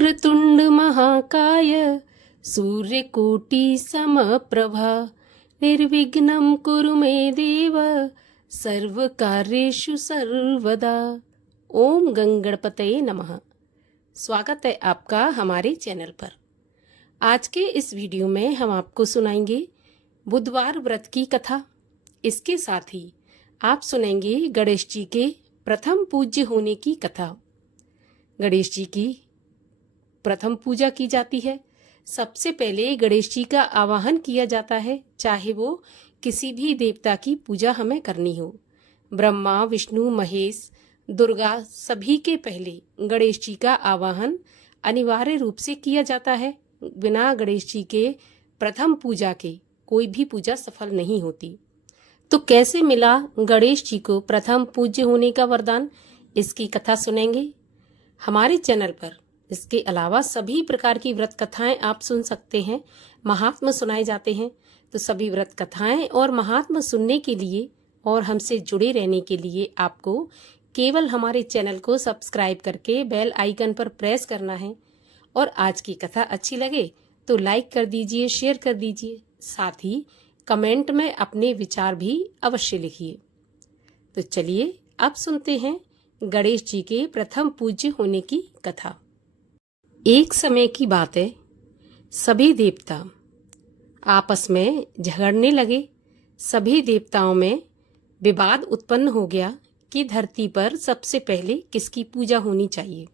वक्रतुंड महाकाय सूर्यकोटि समप्रभा निर्विघ्नं कुरु मे देव सर्वकार्येषु सर्वदा। ओम गंगणपतये नमः। स्वागत है आपका हमारे चैनल पर। आज के इस वीडियो में हम आपको सुनाएंगे बुधवार व्रत की कथा। इसके साथ ही आप सुनेंगे गणेश जी के प्रथम पूज्य होने की कथा। गणेश जी की प्रथम पूजा की जाती है। सबसे पहले गणेश जी का आवाहन किया जाता है, चाहे वो किसी भी देवता की पूजा हमें करनी हो। ब्रह्मा, विष्णु, महेश, दुर्गा सभी के पहले गणेश जी का आवाहन अनिवार्य रूप से किया जाता है। बिना गणेश जी के प्रथम पूजा के कोई भी पूजा सफल नहीं होती। तो कैसे मिला गणेश जी को प्रथम पूज्य होने का वरदान, इसकी कथा सुनेंगे हमारे चैनल पर। इसके अलावा सभी प्रकार की व्रत कथाएं आप सुन सकते हैं, महात्मा सुनाए जाते हैं। तो सभी व्रत कथाएं और महात्मा सुनने के लिए और हमसे जुड़े रहने के लिए आपको केवल हमारे चैनल को सब्सक्राइब करके बेल आइकन पर प्रेस करना है। और आज की कथा अच्छी लगे तो लाइक कर दीजिए, शेयर कर दीजिए, साथ ही कमेंट में अपने विचार भी अवश्य लिखिए। तो चलिए अब सुनते हैं गणेश जी के प्रथम पूज्य होने की कथा। एक समय की बात है, सभी देवता आपस में झगड़ने लगे। सभी देवताओं में विवाद उत्पन्न हो गया कि धरती पर सबसे पहले किसकी पूजा होनी चाहिए।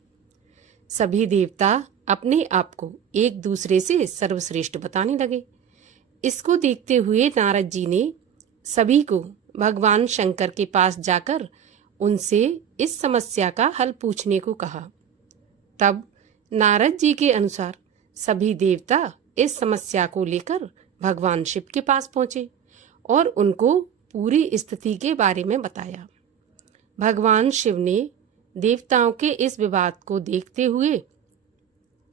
सभी देवता अपने आप को एक दूसरे से सर्वश्रेष्ठ बताने लगे। इसको देखते हुए नारद जी ने सभी को भगवान शंकर के पास जाकर उनसे इस समस्या का हल पूछने को कहा। तब नारद जी के अनुसार सभी देवता इस समस्या को लेकर भगवान शिव के पास पहुंचे और उनको पूरी स्थिति के बारे में बताया। भगवान शिव ने देवताओं के इस विवाद को देखते हुए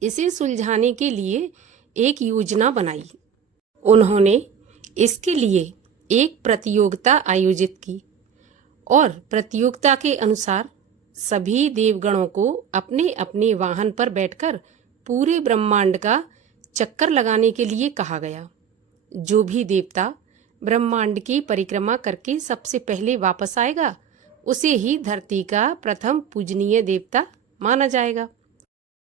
इसे सुलझाने के लिए एक योजना बनाई। उन्होंने इसके लिए एक प्रतियोगिता आयोजित की और प्रतियोगिता के अनुसार सभी देवगणों को अपने अपने वाहन पर बैठकर पूरे ब्रह्मांड का चक्कर लगाने के लिए कहा गया। जो भी देवता ब्रह्मांड की परिक्रमा करके सबसे पहले वापस आएगा, उसे ही धरती का प्रथम पूजनीय देवता माना जाएगा।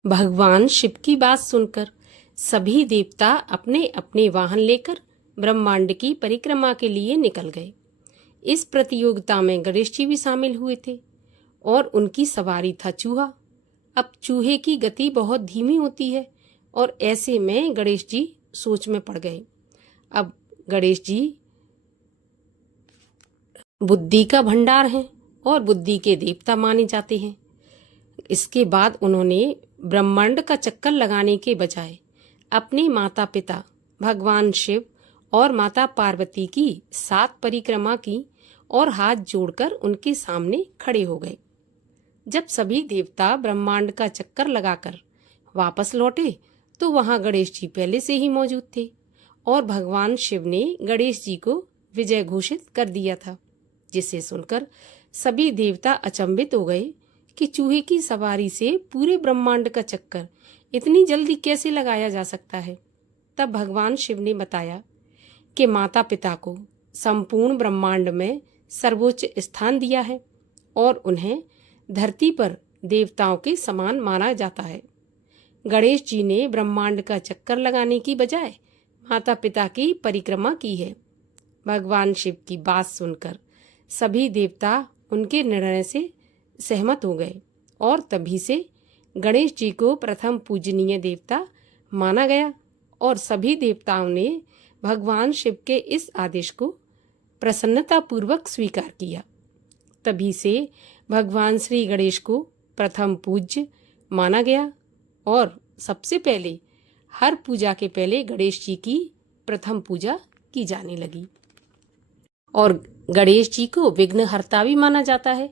भगवान शिव की बात सुनकर सभी देवता अपने अपने वाहन लेकर ब्रह्मांड की परिक्रमा के लिए निकल गए। इस प्रतियोगिता में गणेश जी भी शामिल हुए थे और उनकी सवारी था चूहा। अब चूहे की गति बहुत धीमी होती है और ऐसे में गणेश जी सोच में पड़ गए। अब गणेश जी बुद्धि का भंडार हैं और बुद्धि के देवता माने जाते हैं। इसके बाद उन्होंने ब्रह्मांड का चक्कर लगाने के बजाय अपने माता पिता भगवान शिव और माता पार्वती की 7 परिक्रमा की और हाथ जोड़कर उनके सामने खड़े हो गए। जब सभी देवता ब्रह्मांड का चक्कर लगाकर वापस लौटे तो वहां गणेश जी पहले से ही मौजूद थे और भगवान शिव ने गणेश जी को विजय घोषित कर दिया था, जिसे सुनकर सभी देवता अचंभित हो गए कि चूहे की सवारी से पूरे ब्रह्मांड का चक्कर इतनी जल्दी कैसे लगाया जा सकता है। तब भगवान शिव ने बताया कि माता पिता को संपूर्ण ब्रह्मांड में सर्वोच्च स्थान दिया है और उन्हें धरती पर देवताओं के समान माना जाता है। गणेश जी ने ब्रह्मांड का चक्कर लगाने की बजाय माता पिता की परिक्रमा की है। भगवान शिव की बात सुनकर सभी देवता उनके निर्णय से सहमत हो गए और तभी से गणेश जी को प्रथम पूजनीय देवता माना गया और सभी देवताओं ने भगवान शिव के इस आदेश को प्रसन्नतापूर्वक स्वीकार किया। तभी से भगवान श्री गणेश को प्रथम पूज्य माना गया और सबसे पहले हर पूजा के पहले गणेश जी की प्रथम पूजा की जाने लगी। और गणेश जी को विघ्नहर्ता भी माना जाता है।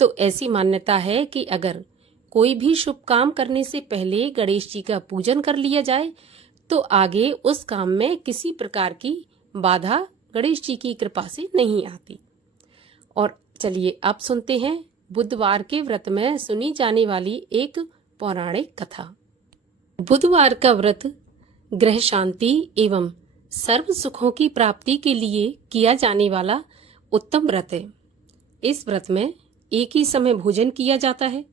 तो ऐसी मान्यता है कि अगर कोई भी शुभ काम करने से पहले गणेश जी का पूजन कर लिया जाए तो आगे उस काम में किसी प्रकार की बाधा गणेश जी की कृपा से नहीं आती। और चलिए अब सुनते हैं बुधवार के व्रत में सुनी जाने वाली एक पौराणिक कथा। बुधवार का व्रत ग्रह शांति एवं सर्व सुखों की प्राप्ति के लिए किया जाने वाला उत्तम व्रत है। इस व्रत में एक ही समय भोजन किया जाता है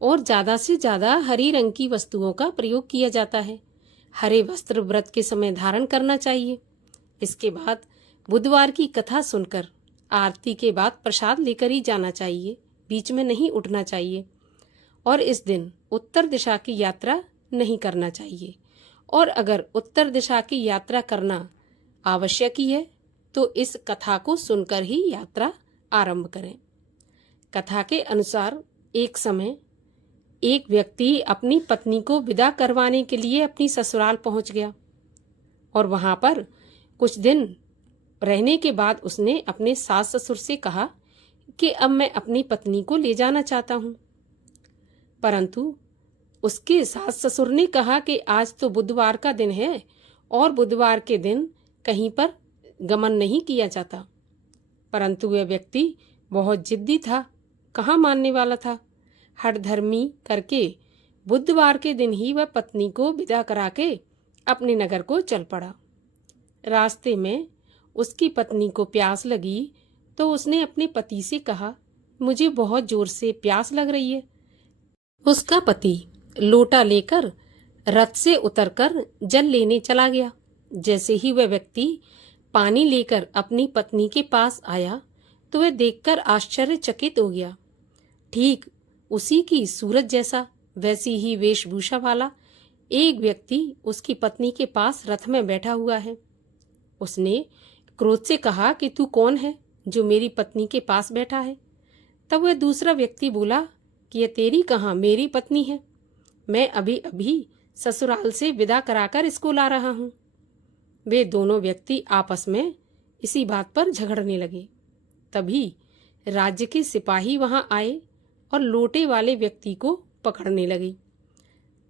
और ज्यादा से ज्यादा हरी रंग की वस्तुओं का प्रयोग किया जाता है। हरे वस्त्र व्रत के समय धारण करना चाहिए। इसके बाद बुधवार की कथा सुनकर आरती के बाद प्रसाद लेकर ही जाना चाहिए, बीच में नहीं उठना चाहिए। और इस दिन उत्तर दिशा की यात्रा नहीं करना चाहिए। और अगर उत्तर दिशा की यात्रा करना आवश्यक ही है तो इस कथा को सुनकर ही यात्रा आरंभ करें। कथा के अनुसार एक समय एक व्यक्ति अपनी पत्नी को विदा करवाने के लिए अपनी ससुराल पहुंच गया और वहां पर कुछ दिन रहने के बाद उसने अपने सास ससुर से कहा कि अब मैं अपनी पत्नी को ले जाना चाहता हूं। परंतु उसके सास ससुर ने कहा कि आज तो बुधवार का दिन है और बुधवार के दिन कहीं पर गमन नहीं किया जाता। परंतु वह व्यक्ति बहुत जिद्दी था, कहाँ मानने वाला था। हठधर्मी करके बुधवार के दिन ही वह पत्नी को विदा करा के अपने नगर को चल पड़ा। रास्ते में उसकी पत्नी को प्यास लगी तो उसने अपने पति से कहा, मुझे बहुत जोर से प्यास लग रही है। उसका पति लोटा लेकर रथ से उतरकर जल लेने चला गया। जैसे ही वह व्यक्ति पानी लेकर अपनी पत्नी के पास आया तो वह देखकर आश्चर्यचकित हो गया। ठीक उसी की सूरत जैसा, वैसी ही वेशभूषा वाला एक व्यक्ति उसकी पत्नी के पास रथ में बैठा हुआ है। उसने क्रोध से कहा कि तू कौन है जो मेरी पत्नी के पास बैठा है। तब वह दूसरा व्यक्ति बोला कि यह तेरी कहाँ, मेरी पत्नी है। मैं अभी अभी ससुराल से विदा कराकर इसको ला रहा हूँ। वे दोनों व्यक्ति आपस में इसी बात पर झगड़ने लगे। तभी राज्य के सिपाही वहां आए और लोटे वाले व्यक्ति को पकड़ने लगे।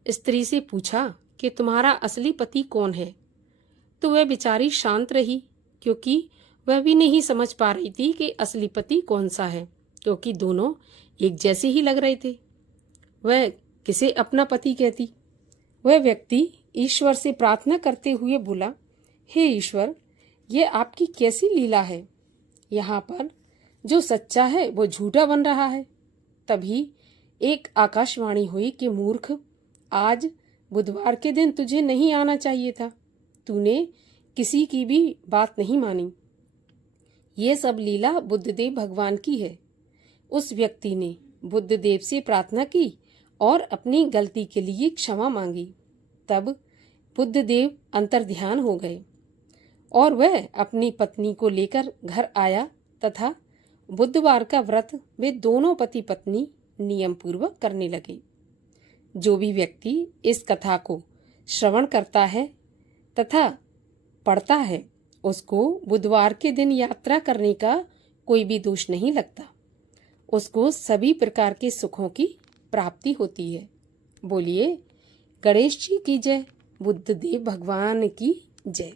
स्त्री से पूछा कि तुम्हारा असली पति कौन है। तो वह बेचारी शांत रही, क्योंकि वह भी नहीं समझ पा रही थी कि असली पति कौन सा है, क्योंकि दोनों एक जैसे ही लग रहे थे। वह किसे अपना पति कहती। वह व्यक्ति ईश्वर से प्रार्थना करते हुए बोला, हे ईश्वर, यह आपकी कैसी लीला है। यहाँ पर जो सच्चा है वो झूठा बन रहा है। तभी एक आकाशवाणी हुई कि मूर्ख, आज बुधवार के दिन तुझे नहीं आना चाहिए था। तूने किसी की भी बात नहीं मानी। ये सब लीला बुद्धदेव भगवान की है। उस व्यक्ति ने बुद्धदेव से प्रार्थना की और अपनी गलती के लिए क्षमा मांगी। तब बुद्धदेव अंतर्ध्यान हो गए और वह अपनी पत्नी को लेकर घर आया तथा बुधवार का व्रत वे दोनों पति पत्नी नियम पूर्वक करने लगे। जो भी व्यक्ति इस कथा को श्रवण करता है तथा पढ़ता है, उसको बुधवार के दिन यात्रा करने का कोई भी दोष नहीं लगता। उसको सभी प्रकार के सुखों की प्राप्ति होती है। बोलिए गणेश जी की जय, बुद्धदेव भगवान की जय।